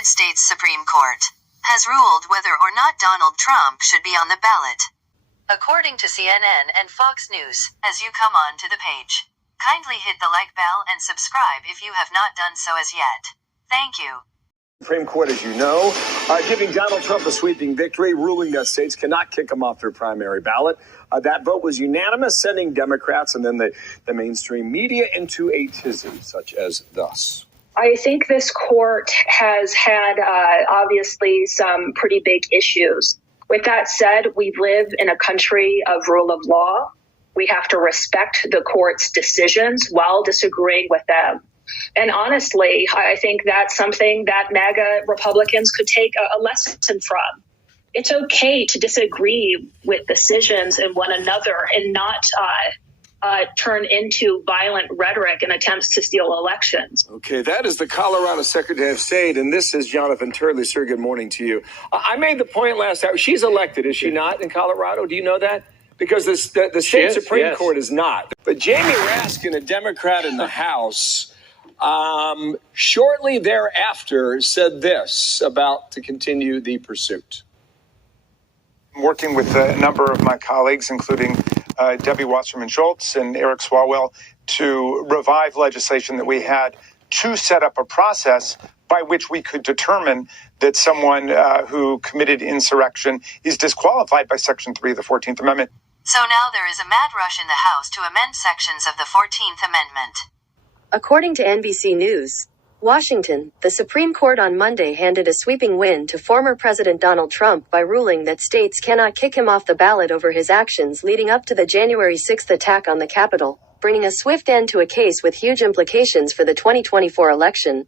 United States Supreme Court has ruled whether or not Donald Trump should be on the ballot. According to CNN and Fox News, as you come on to the page, kindly hit the like bell and subscribe if you have not done so as yet. Thank you. Supreme Court, as you know, giving Donald Trump a sweeping victory, ruling that states cannot kick him off their primary ballot. That vote was unanimous, sending Democrats and then the mainstream media into a tizzy, such as thus. I think this court has had, obviously, some pretty big issues. With that said, we live in a country of rule of law. We have to respect the court's decisions while disagreeing with them. And honestly, I think that's something that MAGA Republicans could take a lesson from. It's okay to disagree with decisions in one another and not turn into violent rhetoric and attempts to steal elections. Okay, that is the Colorado Secretary of State, and this is Jonathan Turley. Sir, good morning to you. I made the point last hour. She's elected, is she not, in Colorado? Do you know that? Because the state Supreme Court is not. But Jamie Raskin, a Democrat in the House, shortly thereafter said this about to continue the pursuit. I'm working with a number of my colleagues, including Debbie Wasserman Schultz and Eric Swalwell, to revive legislation that we had to set up a process by which we could determine that someone who committed insurrection is disqualified by Section 3 of the 14th Amendment. So now there is a mad rush in the House to amend sections of the 14th Amendment. According to NBC News, Washington, the Supreme Court on Monday handed a sweeping win to former President Donald Trump by ruling that states cannot kick him off the ballot over his actions leading up to the January 6 attack on the Capitol, bringing a swift end to a case with huge implications for the 2024 election.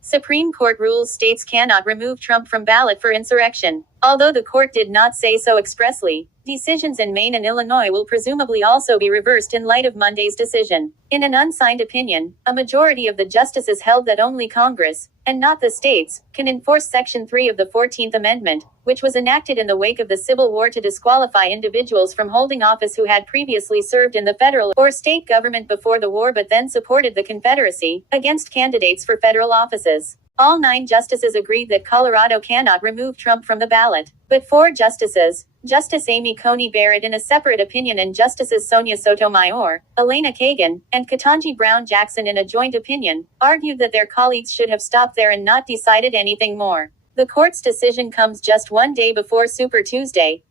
Supreme Court rules states cannot remove Trump from ballot for insurrection. Although the court did not say so expressly, decisions in Maine and Illinois will presumably also be reversed in light of Monday's decision. In an unsigned opinion, a majority of the justices held that only Congress, and not the states, can enforce Section 3 of the 14th Amendment, which was enacted in the wake of the Civil War to disqualify individuals from holding office who had previously served in the federal or state government before the war but then supported the Confederacy, against candidates for federal offices. All 9 justices agreed that Colorado cannot remove Trump from the ballot. But 4 justices, Justice Amy Coney Barrett in a separate opinion and Justices Sonia Sotomayor, Elena Kagan, and Ketanji Brown Jackson in a joint opinion, argued that their colleagues should have stopped there and not decided anything more. The court's decision comes just one day before Super Tuesday,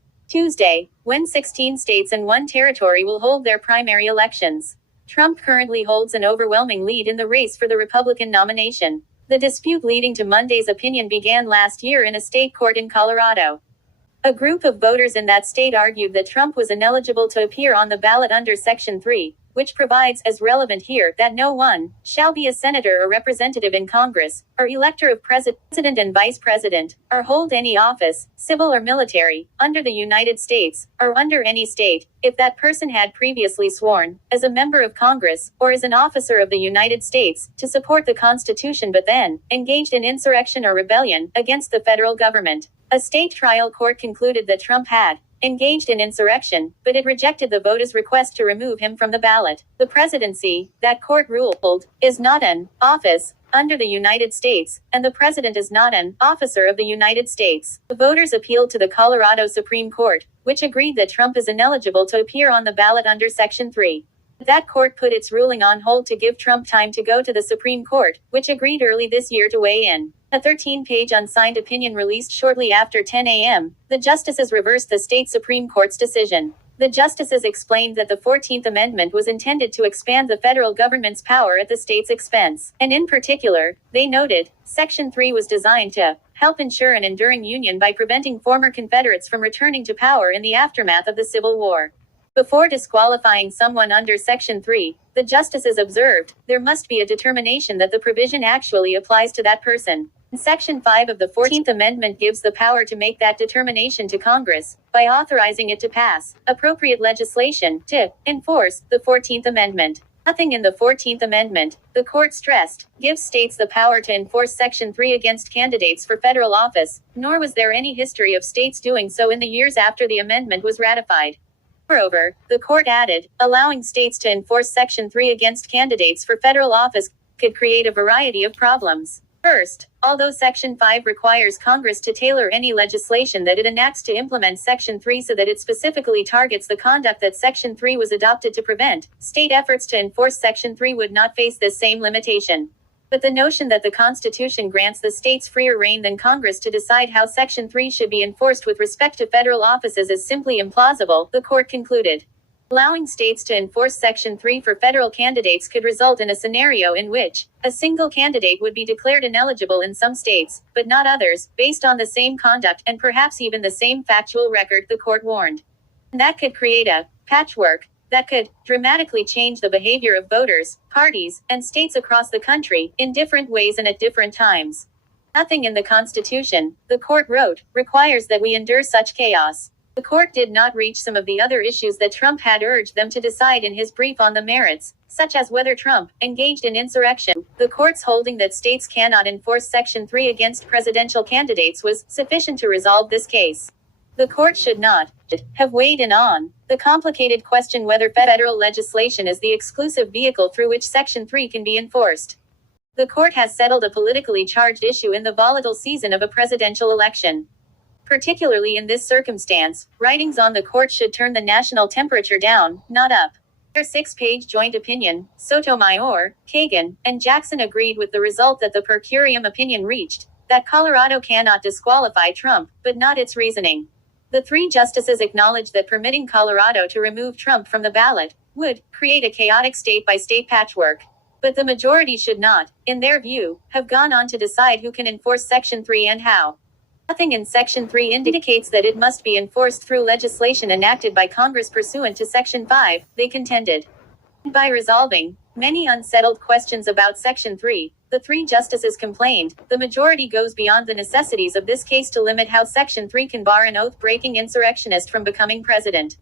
when 16 states and 1 territory will hold their primary elections. Trump currently holds an overwhelming lead in the race for the Republican nomination. The dispute leading to Monday's opinion began last year in a state court in Colorado. A group of voters in that state argued that Trump was ineligible to appear on the ballot under Section 3, which provides, as relevant here, that no one shall be a senator or representative in Congress, or elector of president and vice president, or hold any office, civil or military, under the United States, or under any state, if that person had previously sworn, as a member of Congress, or as an officer of the United States, to support the Constitution but then engaged in insurrection or rebellion against the federal government. A state trial court concluded that Trump had engaged in insurrection, but it rejected the voters' request to remove him from the ballot. The presidency, that court ruled, is not an office under the United States, and the president is not an officer of the United States. The voters appealed to the Colorado Supreme Court, which agreed that Trump is ineligible to appear on the ballot under Section 3. That court put its ruling on hold to give Trump time to go to the Supreme Court, which agreed early this year to weigh in. A 13-page unsigned opinion released shortly after 10 a.m., the justices reversed the state Supreme Court's decision. The justices explained that the 14th Amendment was intended to expand the federal government's power at the state's expense. And in particular, they noted, Section 3 was designed to help ensure an enduring union by preventing former Confederates from returning to power in the aftermath of the Civil War. Before disqualifying someone under Section 3, the justices observed, there must be a determination that the provision actually applies to that person. Section 5 of the 14th Amendment gives the power to make that determination to Congress, by authorizing it to pass appropriate legislation to enforce the 14th Amendment. Nothing in the 14th Amendment, the court stressed, gives states the power to enforce Section 3 against candidates for federal office, nor was there any history of states doing so in the years after the amendment was ratified. Moreover, the court added, allowing states to enforce Section 3 against candidates for federal office could create a variety of problems. First, Although Section 5 requires Congress to tailor any legislation that it enacts to implement Section 3 so that it specifically targets the conduct that Section 3 was adopted to prevent, state efforts to enforce Section 3 would not face this same limitation. But the notion that the Constitution grants the states freer rein than Congress to decide how Section 3 should be enforced with respect to federal offices is simply implausible, the court concluded. Allowing states to enforce Section 3 for federal candidates could result in a scenario in which a single candidate would be declared ineligible in some states, but not others, based on the same conduct and perhaps even the same factual record, the court warned. And that could create a patchwork that could dramatically change the behavior of voters, parties, and states across the country in different ways and at different times. Nothing in the Constitution, the court wrote, requires that we endure such chaos. The court did not reach some of the other issues that Trump had urged them to decide in his brief on the merits, such as whether Trump engaged in insurrection. The court's holding that states cannot enforce Section 3 against presidential candidates was sufficient to resolve this case. The court should not have weighed in on the complicated question whether federal legislation is the exclusive vehicle through which Section 3 can be enforced. The court has settled a politically charged issue in the volatile season of a presidential election. Particularly in this circumstance, writings on the court should turn the national temperature down, not up. Their 6-page joint opinion, Sotomayor, Kagan, and Jackson agreed with the result that the per curiam opinion reached, that Colorado cannot disqualify Trump, but not its reasoning. The 3 justices acknowledged that permitting Colorado to remove Trump from the ballot would create a chaotic state-by-state patchwork. But the majority should not, in their view, have gone on to decide who can enforce Section 3 and how. Nothing in Section 3 indicates that it must be enforced through legislation enacted by Congress pursuant to Section 5, they contended. By resolving many unsettled questions about Section 3, the 3 justices complained, the majority goes beyond the necessities of this case to limit how Section 3 can bar an oath-breaking insurrectionist from becoming president.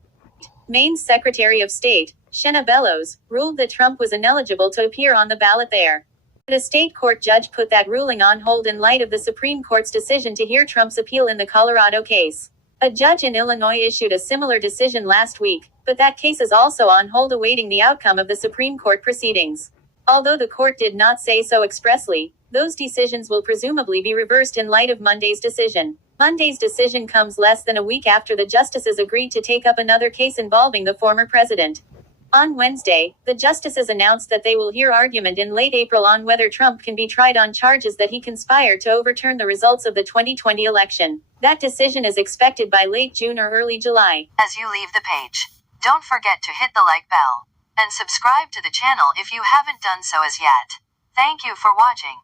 Maine's Secretary of State, Shenna Bellows, ruled that Trump was ineligible to appear on the ballot there. But a state court judge put that ruling on hold in light of the Supreme Court's decision to hear Trump's appeal in the Colorado case. A judge in Illinois issued a similar decision last week, but that case is also on hold awaiting the outcome of the Supreme Court proceedings. Although the court did not say so expressly, those decisions will presumably be reversed in light of Monday's decision. Monday's decision comes less than a week after the justices agreed to take up another case involving the former president. On Wednesday, the justices announced that they will hear argument in late April on whether Trump can be tried on charges that he conspired to overturn the results of the 2020 election. That decision is expected by late June or early July. As you leave the page, don't forget to hit the like bell and subscribe to the channel if you haven't done so as yet. Thank you for watching.